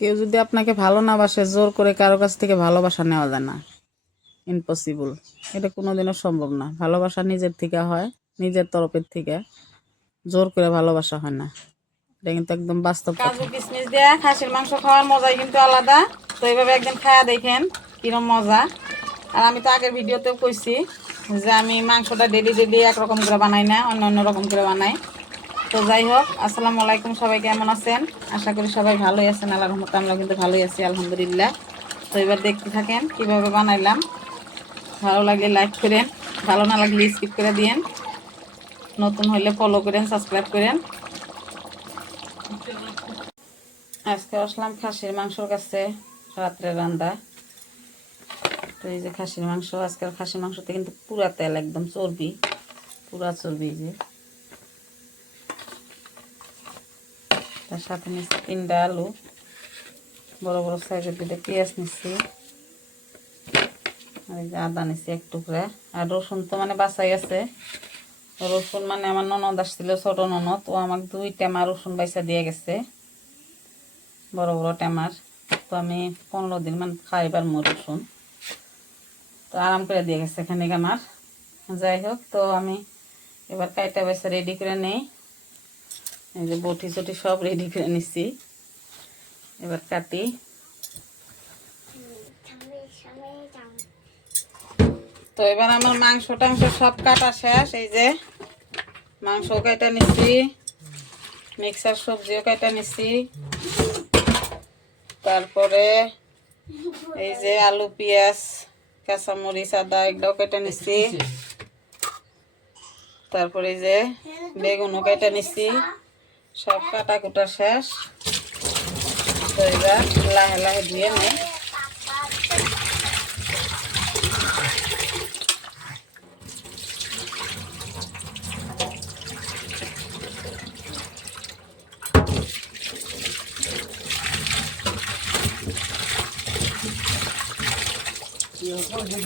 কেউ যদি আপনাকে ভালো না বাসে, জোর করে কারও কাছ থেকে ভালোবাসা নেওয়া যায় না। ইম্পসিবল এটা কোনোদিনও সম্ভব না। ভালোবাসা নিজের থেকে হয়, নিজের তরফের থেকে। জোর করে ভালোবাসা হয় না। এটা কিন্তু একদম বাস্তব কাজু কিশমিশ দিয়ে খাসির মাংস খাওয়ার মজাই কিন্তু আলাদা। তো এইভাবে একদিন খায়া দেখেন কিরম মজা। আর আমি তো আগের ভিডিওতেও কইছি যে আমি মাংসটা ডেলি ডেলি একরকম করে বানাই না, অন্য অন্য রকম করে বানাই। তো যাই হোক, আসসালামু আলাইকুম সবাই, কেমন আছেন? আশা করি সবাই ভালোই আছেন, আল্লাহর রহমতে আমরা কিন্তু ভালোই আছি, আলহামদুলিল্লাহ। তো এবার দেখতে থাকেন, কীভাবে বানাইলাম। ভালো লাগলে লাইক করেন, ভালো না লাগলে স্কিপ করে দিয়েন। নতুন হলে ফলো করেন সাবস্ক্রাইব করেন। আজকে আসলাম খাসির মাংসর কাছে, রাত্রে রান্দা। তো এই যে খাসির মাংস আজকাল খাসির মাংসতে কিন্তু পুরা তেল একদম চর্বি, পুরা চর্বি যে। তার সাথে নিচ্ছি তিনটা আলু। বড় বড় সাইজের দুটো পেঁয়াজ নিচ্ছি আর এই যে আদা নিচ্ছি এক টুকরা। আর রসুন তো মানে বাসাই আছে। রসুন মানে আমার ননদ আসছিল, ছোট ননদ। ও আমাকে দুই টেমা রসুন বাইসা দিয়ে গেছে। বড় বড় টেমার। তো আমি পনেরো দিন মানে খাইবার মো রসুন। তো আরাম করে দিয়ে গেছে এখানে আমার। যাই হোক, তো আমি এবার কাইটা বাইসা রেডি করে নেই। এই যে বটি চটি সব রেডি করে নিচ্ছি এবার কাটি। তো এবার আমার মাংস টাংস সব কাটা শেষ, এই যে মাংস কাটা নিচ্ছি মিক্সার সবজিও কাটা নিচ্ছি তারপরে এই যে আলু, পেঁয়াজ, কাঁচামরিচ, আদা এগুলো কেটে নিচ্ছি তারপরে এই যে বেগুনও কেটে নিচ্ছি সব কাটা কুটা শেষ তো এবার লাহে লাহে ধুয়ে নেই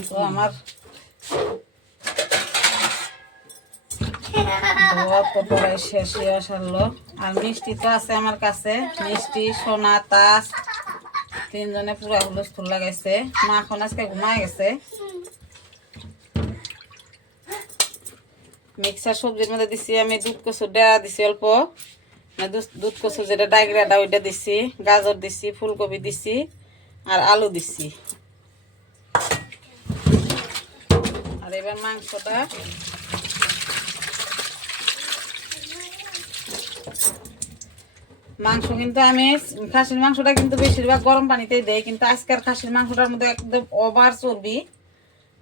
তো আমার তো আছে আমার কাছে। মিষ্টি, সোনা, তাস, তিনজনে পুরা হুলস্থুল লাগাইছে। মা এখন আজকে ঘুমায় গেছে। মিক্সার সবজির মধ্যে দিছি আমি দুধ কচু ডেয়া দিছি অল্প। দুধ- দুধ কচু যেটা ডাইগরাটা ওইটা দিছি, গাজর দিছি, ফুলকপি দিছি, আর আলু দিছি। আর এবার মাংসটা মাংস কিন্তু আমি খাসির মাংসটা কিন্তু বেশিরভাগ গরম পানিতেই দেয় কিন্তু আজকের খাসির মাংসটার মধ্যে একদম ওভার চর্বি।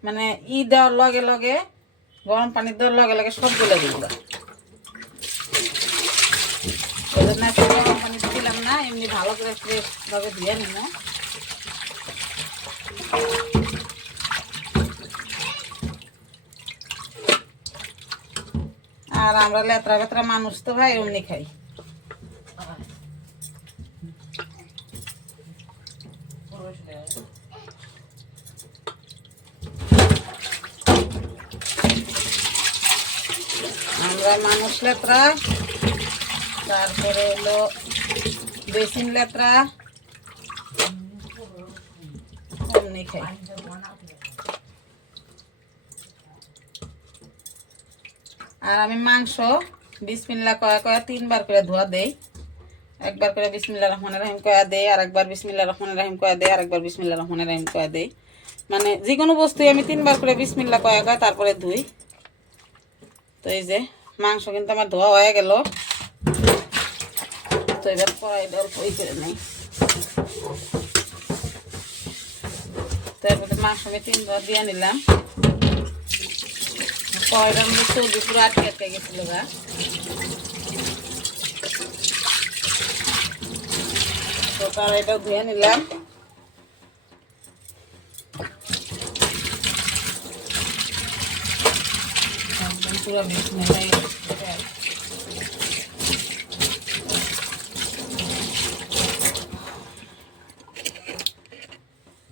মানে ই দেওয়ার লগে লগে, গরম পানি দেওয়ার লগে লগে সব গলে দিল গরম না, এমনি ভালো আর আমরা লেতরা বেত্রা মানুষ তো ভাই অমনি খাই। মানুষ লেত্রা, তারপরে হলো বেসিন লেত্রা। আর আমি মাংস বিসমিল্লা কয়া কয়া তিনবার করে ধোয়া দেই। একবার করে বিসমিল্লা রহমান রাহিম কয়া দেই, আর একবার বিসমিল্লা রহমান রাহিম কয়া দেই, আর একবার বিসমিল্লা রহমান রাহিম কয়া দেই। মানে যে কোনো বস্তুই আমি তিনবার করে বিসমিল্লা কয়া কয়া তারপরে ধুই। তো এই যে মাংস কিন্তু আমার ধোয়া হয়ে গেল। তো এবার কড়াইটা অল্প ই করে নেই। তো এরপরে মাংস আমি তিনবার দিয়ে নিলাম। কয়টার মধ্যে চর্বি পুরো আটকে আটকে গেছিল গা। তো কড়াইটা ধুয়ে নিলাম।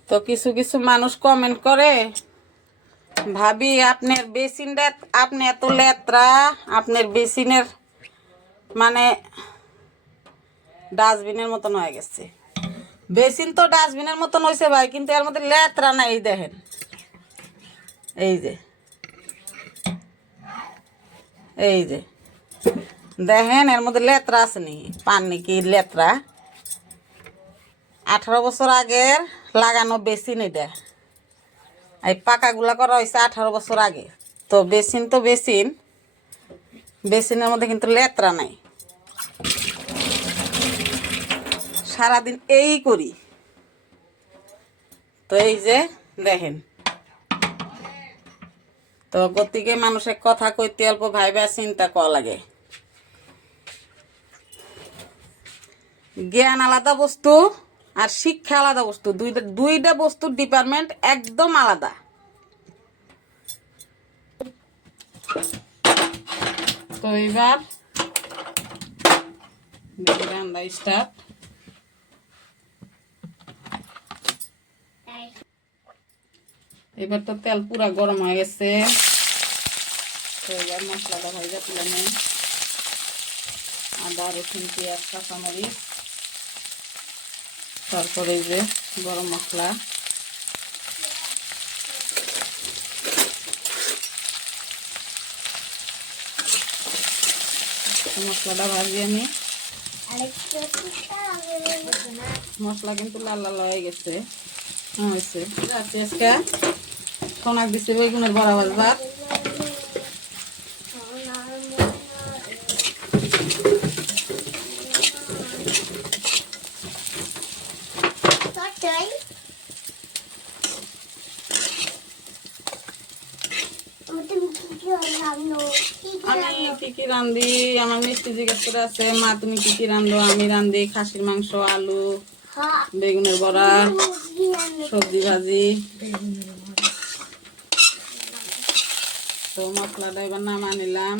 তো কিছু কিছু মানুষ কমেন্ট করে, ভাবি, আপনার বেসিনটা আপনি এত লেত্রা, আপনার বেসিনের মানে ডাস্টবিনের মতন হয়ে গেছে। বেসিন তো ডাস্টবিনের মতন হয়েছে ভাই, কিন্তু এর মধ্যে লেত্রা নাই, দেখেন। এই যে। এই যে, দেখেন, এর মধ্যে লেত্রা আছে নি পানি কি লেত্রা? আঠারো বছর আগের লাগানো বেসিন এটা। এই পাকাগুলা করা হয়েছে আঠারো বছর আগে। তো বেসিন তো বেসিন, বেসিনের মধ্যে কিন্তু লেত্রা নাই। সারাদিন এই করি। তো এই যে, দেখেন তো গতিকে মানুষের কথা কইতে অল্প ভাইবা চিন্তা করা লাগে। জ্ঞান আলাদা বস্তু আর শিক্ষা আলাদা বস্তু। দুইটা দুইটা বস্তুর ডিপার্টমেন্ট একদম আলাদা। তো এবার স্টার্ট এবার তো তেল পুরা গরম হয়ে গেছে। এবার মশলাটা ভাজা তুলে নেই। আদা রসুন পেঁয়াজ কাঁচামরিচ। তারপরে যে গরম মশলা। মশলাটা ভাজি আমি মশলা কিন্তু লাল লাল হয়ে গেছে। হ্যাঁ, হয়েছে। আজকে। সোনাক দিচ্ছে বেগুনের বড়া ভাজবার আমি কি কি রান্ধি? আমার মিষ্টি জিজ্ঞেস করে আছে মা তুমি কি কি রান্ধো? আমি রান্ধি খাসির মাংস আলু বেগুনের বড়া সবজি ভাজি। তো মশলাটা এবার নামা নিলাম।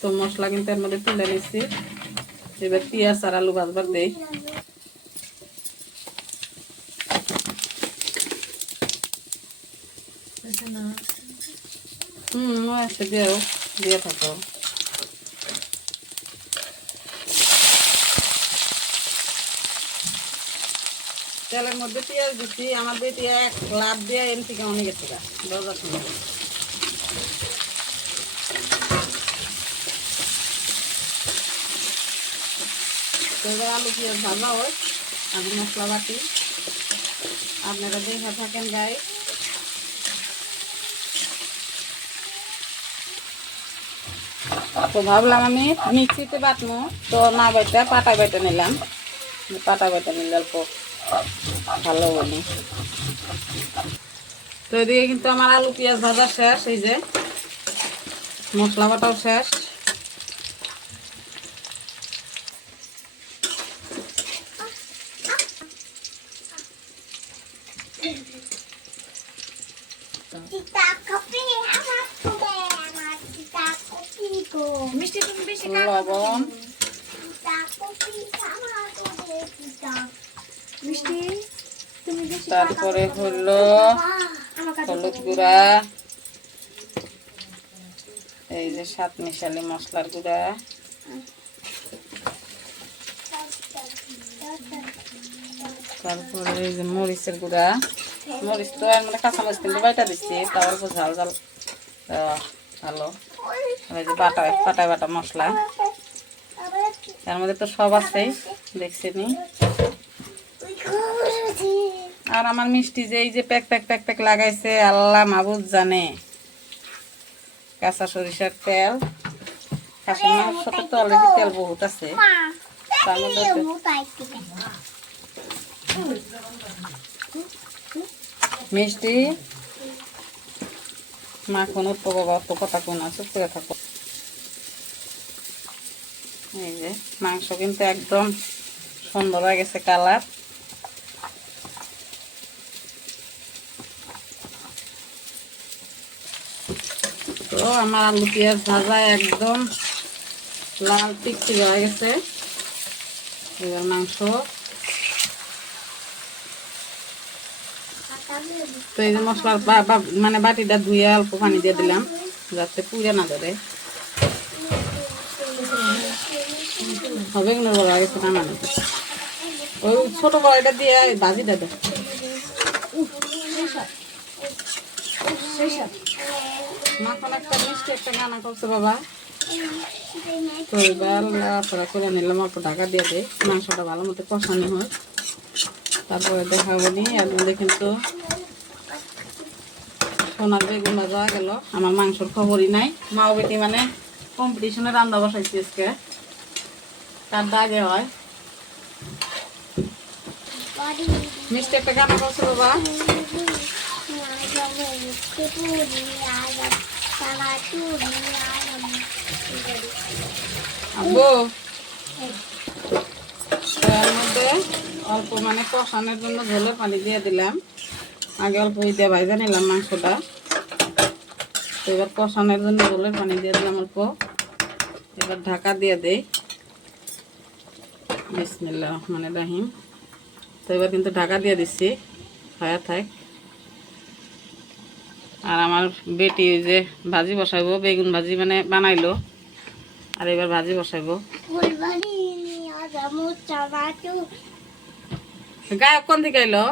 তো মশলা কিন্তু এর মধ্যে তুলে নিচ্ছি এবার পেঁয়াজ আর আলু ভাজবার দেই। হুম আছে দিও দিয়ে থাকো। তেলের মধ্যে পেঁয়াজ দিচ্ছি, আমার বেটি এক লাভ দিয়ে এন থেকে অনেক সঙ্গে। তো এবার আলু পেঁয়াজ ভাজা হয় আমি মশলা বাটি। আপনারা দেখে থাকেন গায়ে। তো ভাবলাম আমি মিক্সিতে বাটবো, তো না বাইটা পাটা বাইটা নিলাম। পাটা বাইটা নিলে অল্প। ভালো বলি তো এদিকে কিন্তু আমার আলু পেঁয়াজ ভাজা শেষ এই যে মশলা বাটাও শেষ। লবণ। মিষ্টি? তারপরে হলো হলুদ গুঁড়া, এই যে সাত মিশালি মশলার গুঁড়া। তারপরে এই যে মরিচের গুঁড়া। মরিচ তো এর মধ্যে কাঁচা মরিচ কিন্তু বাইটা দিচ্ছি তার অল্প ঝাল ঝাল ভালো। আর এই যে বাটা পাটায় বাটা মশলা। তার মধ্যে তো সব আছেই, দেখছি নি। আর আমার মিষ্টি যে এই যে প্যাক প্যাক প্যাক প্যাক লাগাইছে আল্লাহ মাবুদ জানে। কাঁচা সরিষার তেল। খাসির মাংসতে তো অলরেডি তেল বহুত আছে। তার মধ্যে একটু মিষ্টি? মাখন বাবা তো কথা কোন আছে? করে থাকো। এই যে মাংস কিন্তু একদম সুন্দর হয়ে গেছে কালার আমার আলু পেঁয়াজ ভাজা একদম লাল টিকটি হয়ে গেছে। এবার মাংস। তো এই যে মশলা বা- বা- মানে বাটিটা ধুয়ে অল্প পানি দিয়ে দিলাম যাতে পুড়ে না ধরে। বেগুনের বড় আগে একটু নামানো ওই ছোট কড়াইটা দিয়ে ভাজিটা দে মাখন একটা মিষ্টি গানা করছে বাবা। তো করে নিলাম ঢাকা দিয়ে দিই মাংসটা ভালো মতো কষানো হয় তারপরে দেখাবো নি একদম কিন্তু সোনার বেগুন ভাজা গেল। আমার মাংসর খবরই নাই। মাও বেটি মানে কম্পিটিশনে রান্না বসাইছি আজকে। কারটা আগে হয়। মিষ্টি একটা গানা করছে বাবা। আব্বু। এর মধ্যে অল্প মানে কষানোর জন্য ঝোলের পানি দিয়ে দিলাম। আগে অল্প দিয়ে ভাইজা নিলাম মাংসটা। এবার কষানোর জন্য ঝোলের পানি দিয়ে দিলাম অল্প। এবার ঢাকা দিয়ে দেই। বিসমিল্লাহ রহমানির রাহিম। তো এবার কিন্তু ঢাকা দিয়ে দিচ্ছি। খায়া থাক। আর আমার বেটি ওই যে ভাজি বসাইবো বেগুন ভাজি মানে বানাইলো। আর এবার ভাজি বসাইবো। গায়ক কোন থেকে এলো?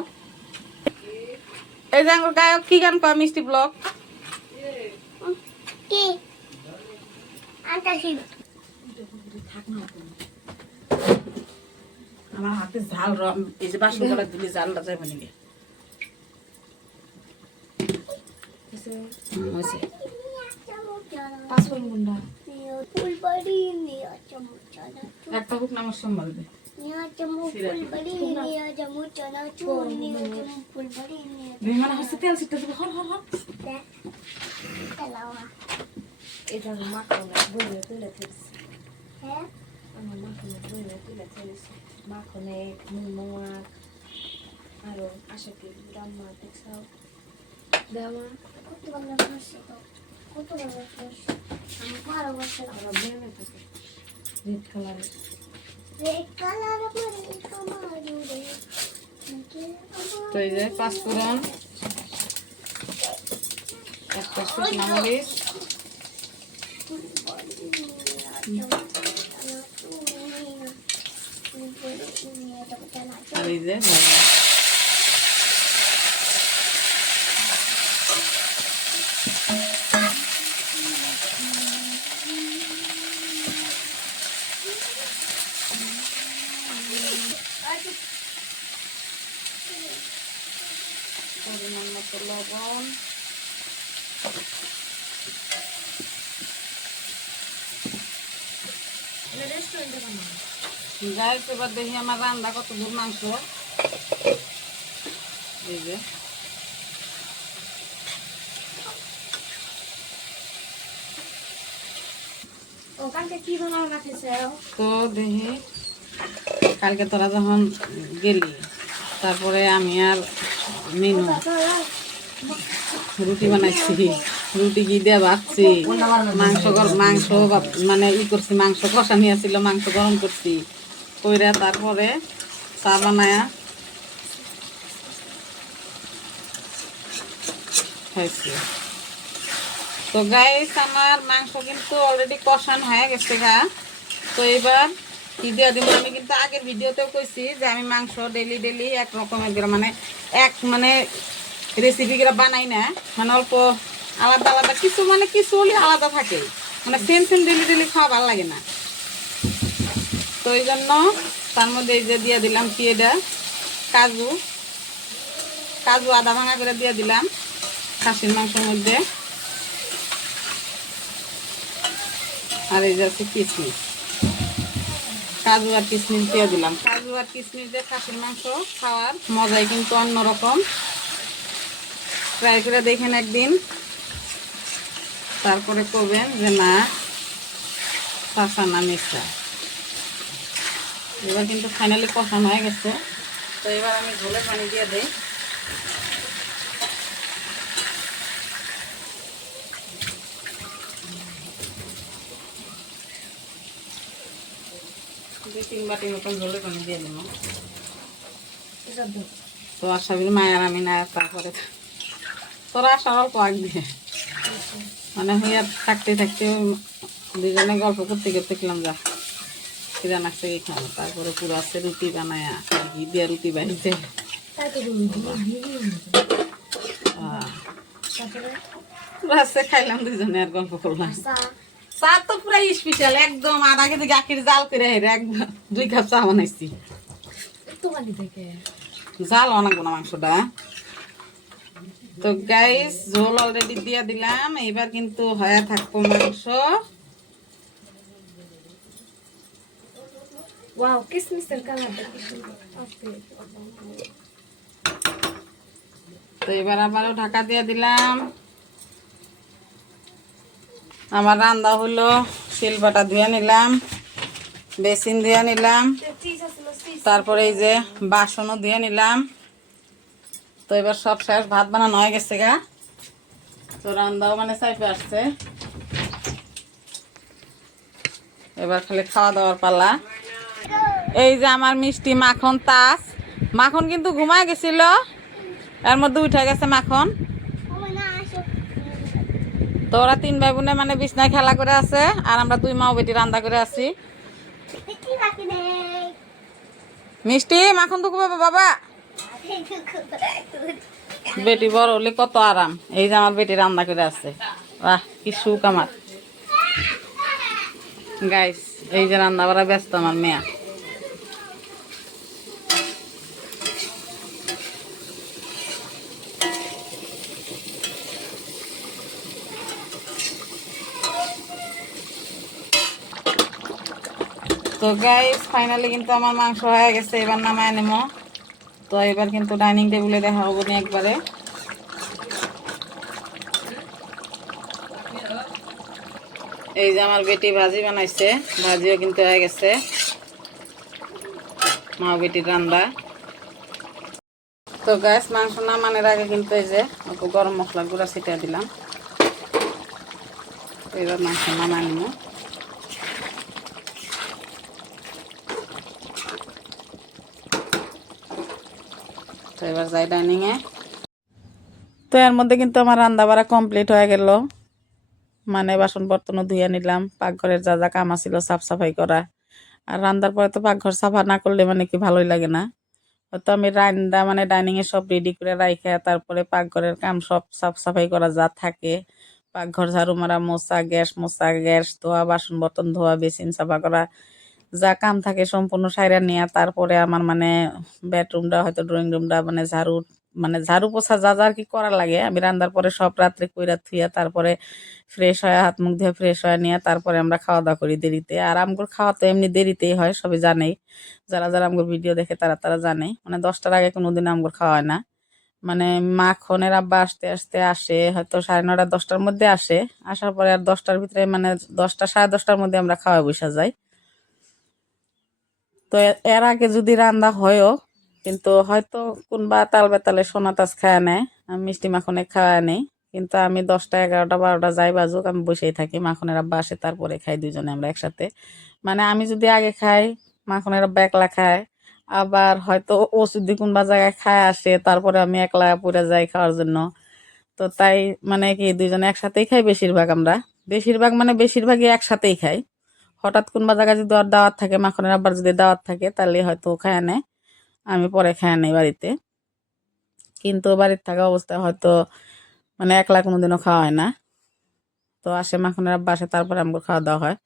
এই যে আমার গায়ক কি গান কয় মিষ্টি ব্লক? আমার হাতে ঝাল এই যে বাসন করা দিলে ঝালটা যাবে নাকি হুম, হয়েছে। একটা বুক নামার সম্বল দে বিমানে হচ্ছে তেল সিটটা দেবো হর হর হর এটা মাখনে বইয়ে তুলে ফেলছি আমার মাখনে বইয়ে তুলে ফেলছি মাখনে মুখ আরও আশাকে রান্না দেখছাও রেড কালার রেড কালার তো এই যে পাঁচফোড়ন একটা শুকনো মরিচ আর এই যে লবণ। পরিমাণ মতো লবণ রেস্টুরেন্টে বানানো যাই তো এবার দেখি আমার রান্না কত দূর মাংস। এই যে। তো দেখি কালকে তোরা যখন গেলি তারপরে আমি আর মেনু রুটি বানাইছি। রুটি কি দিয়ে ভাবছি মাংস মাংস মানে ই করছি মাংস কষা নিয়ে ছিল মাংস গরম করছি। কইরা তারপরে চা বানায়া খাইছি। তো গাইস আমার মাংস কিন্তু অলরেডি কষান হয়ে গেছে গা। তো এবার দিয়ে দিব আমি কিন্তু আগের ভিডিওতেও কইছি যে আমি মাংস ডেলি ডেলি এক রকমের করে মানে এক মানে রেসিপি করে বানাই না। মানে অল্প আলাদা আলাদা, কিছু মানে কিছু হলে আলাদা থাকে। মানে সেম সেম ডেলি ডেলি খাওয়া ভালো লাগে না। তো এই জন্য তার মধ্যে এই যে দিয়ে দিলাম এটা কাজু কাজু আদা ভাঙা করে দিয়ে দিলাম খাসির মাংসের মধ্যে। আর এই যে আছে কিশমিশ কাজু আর কিশমিশ দিয়ে দিলাম। কাজু আর কিশমিশ দিয়ে খাসির মাংস খাওয়ার মজাই কিন্তু অন্যরকম। ট্রাই করে দেখেন একদিন। তারপরে করবেন যে না চাষা না মিশা এবার কিন্তু ফাইনালি কষানো হয়ে গেছে। তো এবার আমি ঝোলের পানি দিয়ে দিই। দুই, তিন বাটি মতন দিয়ে দেবো। তো আশা করি মায়ের আমি না, তারপরে তোরা আসার অল্প আগ। দিয়ে মানে হইয়া থাকতে থাকতে দুজনে গল্প করতে করতে গেলাম যা। খিদা নাকছে কি খাব। তারপরে পুরো আছে রুটি বানায় ঘি দিয়া রুটি বানিয়েছে আছে খাইলাম দুজনে আর গল্প করলাম। চা চা তো পুরো স্পেশাল একদম আধা কেজি গাখির জাল করে হেরে একদম দুই কাপ চা বানাইছি। জাল অনেক না মাংসটা। তো গাইস ঝোল অলরেডি দিয়া দিলাম এবার কিন্তু হয়ে থাকব মাংস। ওয়াও কিসমিসের কালারটা কি তো এবার আবারও ঢাকা দিয়ে দিলাম। আমার রান্না হলো শিলবাটা ধুয়ে নিলাম, বেসিন ধুয়ে নিলাম, তারপরে এই যে বাসনও ধুয়ে নিলাম। তো এবার সব শেষ, ভাত বানানো হয়ে গেছে গা। তো রান্নাও মানে চাইপে আসছে। এবার খালি খাওয়া দাওয়ার পালা। এই যে আমার মিষ্টি মাখন তাস। মাখন কিন্তু ঘুমায় গেছিল। এর মধ্যে উঠে গেছে মাখন। তো ওরা তিন ভাই বোনে মানে বিছনায় খেলা করে আছে, আর আমরা দুই মা ও বেটি রান্না করে আছি। মিষ্টি, মাখন তো বাবা বাবা। বেটি বড় হলে কত আরাম। এই যে আমার বেটি রান্না করে আছে। বাহ, কি সুখ আমার। গাইস এই যে রান্না বাড়া ব্যস্ত আমার মেয়া। তো গাইস ফাইনালি কিন্তু আমার মাংস হয়ে গেছে, এবার নামায় নেব। তো এবার কিন্তু ডাইনিং টেবিলে দেখা হব নি একবারে। এই যে আমার বেটি ভাজি বানাইছে, ভাজিও কিন্তু হয়ে গেছে। মা বেটির রান্না। তো গ্যাস মাংস নামানোর আগে কিন্তু এই যে গরম মশলা গুঁড়া ছিটিয়ে দিলাম। এবার মাংস নামাই নেব। এবার যাই ডাইনিংয়ে। তো এর মধ্যে কিন্তু আমার রান্না বাড়া কমপ্লিট হয়ে গেল। মানে বাসন বর্তনও ধুয়ে নিলাম, পাকঘরের যা যা কাম আছিল সাফ সাফাই করা। আর রান্নার পরে তো পাকঘর সাফা না করলে মানে কি ভালোই লাগে না। হয়তো আমি রান্না মানে ডাইনিংয়ে সব রেডি করে রাইখে, তারপরে পাকঘরের কাম সব সাফ সাফাই করা যা থাকে। পাকঘর ঝাড়ু মারা, মোছা, গ্যাস মোছা, গ্যাস ধোয়া বাসন বর্তন ধোয়া, বেসিন সাফা করা যা কাম থাকে সম্পূর্ণ সাইরা নিয়ে তারপরে আমার মানে বেডরুমটা, হয়তো ড্রয়িং রুমটা মানে ঝাড়ু মানে ঝাড়ু পোছা যা যা কি করা লাগে। আমি রান্নার পরে সব রাত্রে কইরা থুইয়া তারপরে ফ্রেশ হয়ে, হাত মুখ ধুয়ে ফ্রেশ হয়ে নিয়ে তারপরে আমরা খাওয়া দাওয়া করি দেরিতে। আর আমগুর খাওয়া তো এমনি দেরিতেই হয়, সবাই জানেই। যারা যারা আমগুর ভিডিও দেখে তারা তারা জানে। মানে দশটার আগে কোনোদিন আমগুর খাওয়া হয় না। মানে মাখনের আব্বা আসতে আসতে আসে, হয়তো সাড়ে নটা দশটার মধ্যে আসে। আসার পরে আর দশটার ভিতরে মানে দশটা, সাড়ে দশটার মধ্যে আমরা খাওয়া বসা যাই। তো এর আগে যদি রান্না হয়ও, কিন্তু হয়তো কোনবা তাল বেতালে সোনা তাস খায় নেয়, আমি মিষ্টি মাখনে খাওয়া নেই। কিন্তু আমি দশটা, এগারোটা, বারোটা যাই বাজুক, আমি বসেই থাকি, মাখনের আব্বা আসে, তারপরে খাই দুজনে আমরা একসাথে। মানে আমি যদি আগে খাই, মাখনের আব্বা একলা খায়, আবার হয়তো ও যদি কোনবা জায়গায় খায় আসে, তারপরে আমি একলা পড়ে যাই খাওয়ার জন্য। তো তাই মানে কি দুজনে একসাথেই খাই বেশিরভাগ আমরা। বেশিরভাগ মানে বেশিরভাগই একসাথেই খাই। হঠাৎ কোনবা জায়গায় যদি ওর দাওয়াত থাকে, মাখনের আব্বার যদি দাওয়াত থাকে, তাহলে হয়তো খায় নেয় আমি পরে খায় নেই বাড়িতে। কিন্তু বাড়িতে থাকা অবস্থায় হয়তো মানে একলা কোনোদিনও খাওয়া হয় না। তো আসে মাখনের আব্বা, আসে তারপরে আমার খাওয়া দাওয়া হয়।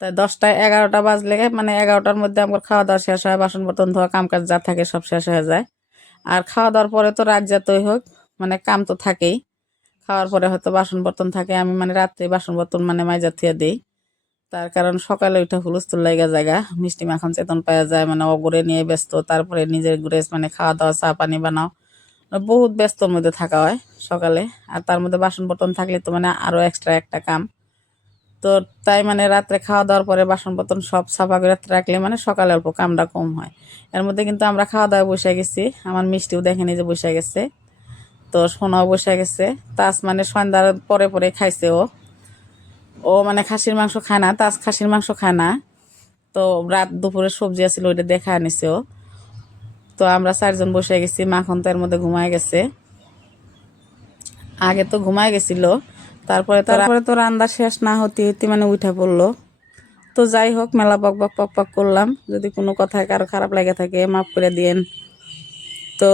তাই দশটায় এগারোটা বাজলে মানে এগারোটার মধ্যে আমার খাওয়া দাওয়া শেষ হয় বাসন বর্তন ধোয়া কাম কাজ যা থাকে সব শেষ হয়ে যায়। আর খাওয়া দাওয়ার পরে তো রাত যতই হোক মানে কাম তো থাকেই। খাওয়ার পরে হয়তো বাসন বর্তন থাকে, আমি মানে রাত্রে বাসন বর্তন মানে মাইজা থুয়ে দিই। তার কারণ সকালে ওইটা হুলস্থুল লাগা জায়গা মিষ্টি মাখন চেতন পাওয়া যায় মানে অগরে নিয়ে ব্যস্ত। তারপরে নিজের ঘুরে মানে খাওয়া দাওয়া চা পানি বানাও। মানে বহুত ব্যস্তর মধ্যে থাকা হয় সকালে। আর তার মধ্যে বাসন বর্তন থাকলে তো মানে আরও এক্সট্রা একটা কাম। তো তাই মানে রাত্রে খাওয়া দাওয়ার পরে বাসন বর্তন সব সাফা করে রাখলে মানে সকালে অল্প কামটা কম হয়। এর মধ্যে কিন্তু আমরা খাওয়া দাওয়া বসে গেছি। আমার মিষ্টিও দেখেনি যে বসে গেছে। তো সোনাও বসে গেছে। তাস মানে সন্ধ্যার পরে পরে খাইছে ও। ও মানে খাসির মাংস খায় না, তাজ খাসির মাংস খায় না। তো রাত দুপুরে সবজি আছিল, ওইটা দেখা আনিছে ও। তো আমরা চারজন বসে গেছি, মাখন তো এর মধ্যে ঘুমায় গেছে। আগে তো ঘুমায় গেছিল, তারপরে তারপরে তো রান্না শেষ না হতে হতে মানে উঠে পড়ল। তো যাই হোক, মেলা পক পক পক পক করলাম। যদি কোনো কথায় কারও খারাপ লাগে থাকে, মাফ করে দিয়েন। তো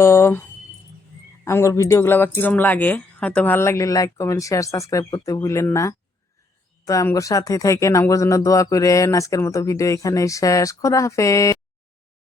আমার ভিডিওগুলো বা কীরম লাগে, হয়তো ভালো লাগলে লাইক কমেন্ট শেয়ার সাবস্ক্রাইব করতে ভুলেন না। তো আমগো সাথে থাকেন আমগোর জন্য দোয়া করেন। আজকের মতো ভিডিও এখানে শেষ। খোদা হাফেজ।